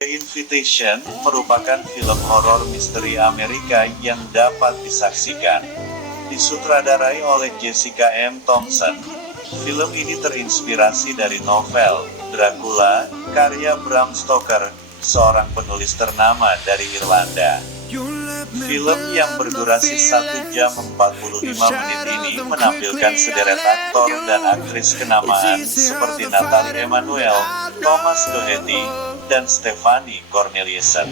The Invitation merupakan film horor misteri Amerika yang dapat disaksikan. Disutradarai oleh Jessica M. Thompson, film ini terinspirasi dari novel Dracula, karya Bram Stoker, seorang penulis ternama dari Irlanda. Film yang berdurasi 1 jam 45 menit ini menampilkan sederet aktor dan aktris kenamaan seperti Natalie Emmanuel, Thomas Doherty, dan Stephanie Cornelissen.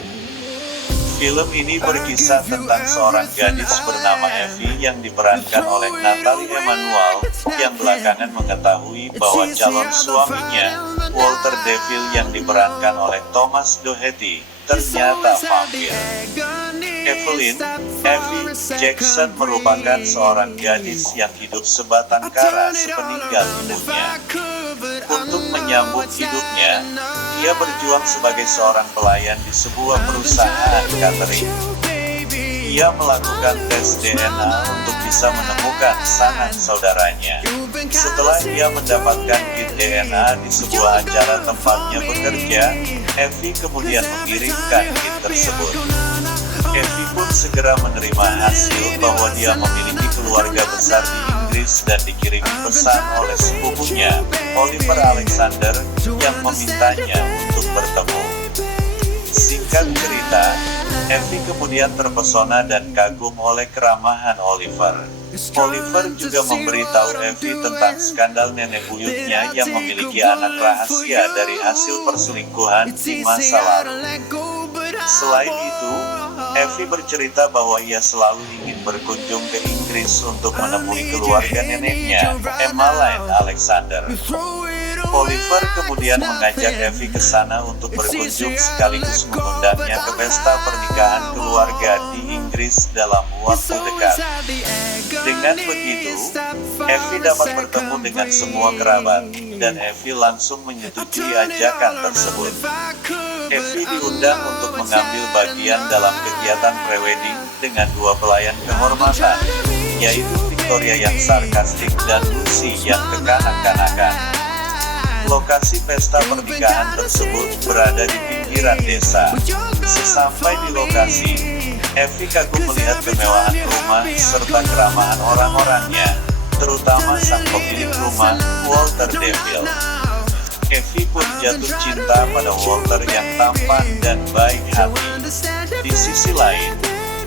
Film ini berkisah tentang seorang gadis bernama Evie yang diperankan oleh Natalie Emmanuel, yang belakangan mengetahui bahwa calon suaminya, Walter Deville yang diperankan oleh Thomas Doherty, ternyata vampir. Evelyn, Evie Jackson merupakan seorang gadis yang hidup sebatang kara sepeninggal ibunya. Untuk menyambut hidupnya, ia berjuang sebagai seorang pelayan di sebuah perusahaan catering. Ia melakukan tes DNA untuk bisa menemukan sanak saudaranya. Setelah ia mendapatkan kit DNA di sebuah acara tempatnya bekerja, Evie kemudian mengirimkan kit tersebut. Evie pun segera menerima hasil bahwa dia memiliki keluarga besar di Inggris dan dikirimi pesan oleh sepupunya, Oliver Alexander, yang memintanya untuk bertemu. Singkat cerita, Evie kemudian terpesona dan kagum oleh keramahan Oliver. Oliver juga memberitahu Evie tentang skandal nenek buyutnya yang memiliki anak rahasia dari hasil perselingkuhan di masa lalu. Selain itu, Evie bercerita bahwa ia selalu ingin berkunjung ke Inggris untuk menemui keluarga neneknya, Emmeline Alexander. Oliver kemudian mengajak Evie ke sana untuk berkunjung sekaligus mengundangnya ke pesta pernikahan keluarga di Inggris dalam waktu dekat. Dengan begitu, Evie dapat bertemu dengan semua kerabat, dan Evie langsung menyetujui ajakan tersebut. Evie diundang untuk mengambil bagian dalam kegiatan prewedding dengan 2 pelayan kehormatan, yaitu Victoria yang sarkastik dan Lucy yang kekanak-kanakan. Lokasi pesta pernikahan tersebut berada di pinggiran desa. Sesampai di lokasi, Evie kagum melihat kemewahan rumah serta keramahan orang-orangnya, terutama sang pemilik rumah, Walter Deville. Evie pun jatuh cinta pada Walter yang tampan dan baik hati. Di sisi lain,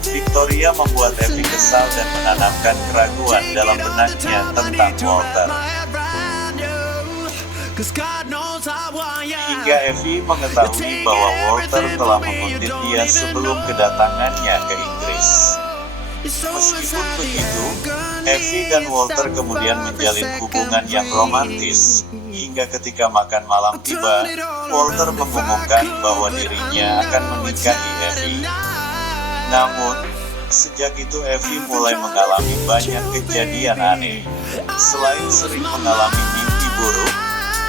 Victoria membuat Evie kesal dan menanamkan keraguan dalam benaknya tentang Walter. Hingga Evie mengetahui bahwa Walter telah menguntit dia sebelum kedatangannya ke Inggris. Meskipun begitu, Evie dan Walter kemudian menjalin hubungan yang romantis, hingga ketika makan malam tiba, Walter mengumumkan bahwa dirinya akan menikahi Evie. Namun, sejak itu Evie mulai mengalami banyak kejadian aneh. Selain sering mengalami mimpi buruk,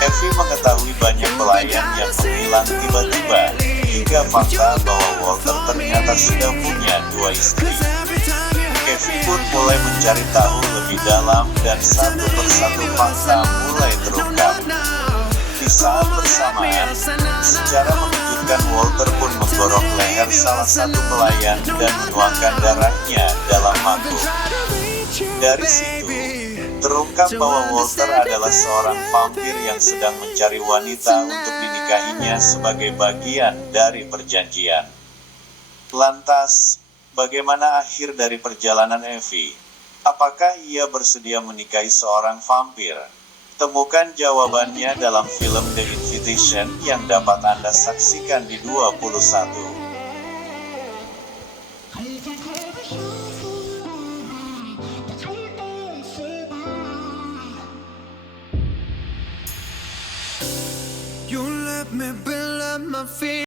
Evie mengetahui banyak pelayan yang menghilang tiba-tiba, hingga fakta bahwa Walter ternyata sudah punya 2 istri. Evie pun mulai mencari tahu lebih dalam dan satu persatu fakta mulai terungkap. Di saat bersamaan, secara mengejutkan Walter pun menggorok leher salah satu pelayan dan menuangkan darahnya dalam mangkuk. Dari situ, terungkap bahwa Walter adalah seorang vampir yang sedang mencari wanita untuk dinikahinya sebagai bagian dari perjanjian. Lantas, bagaimana akhir dari perjalanan Evie? Apakah ia bersedia menikahi seorang vampir? Temukan jawabannya dalam film The Invitation yang dapat Anda saksikan di 21. You let me build up my feet.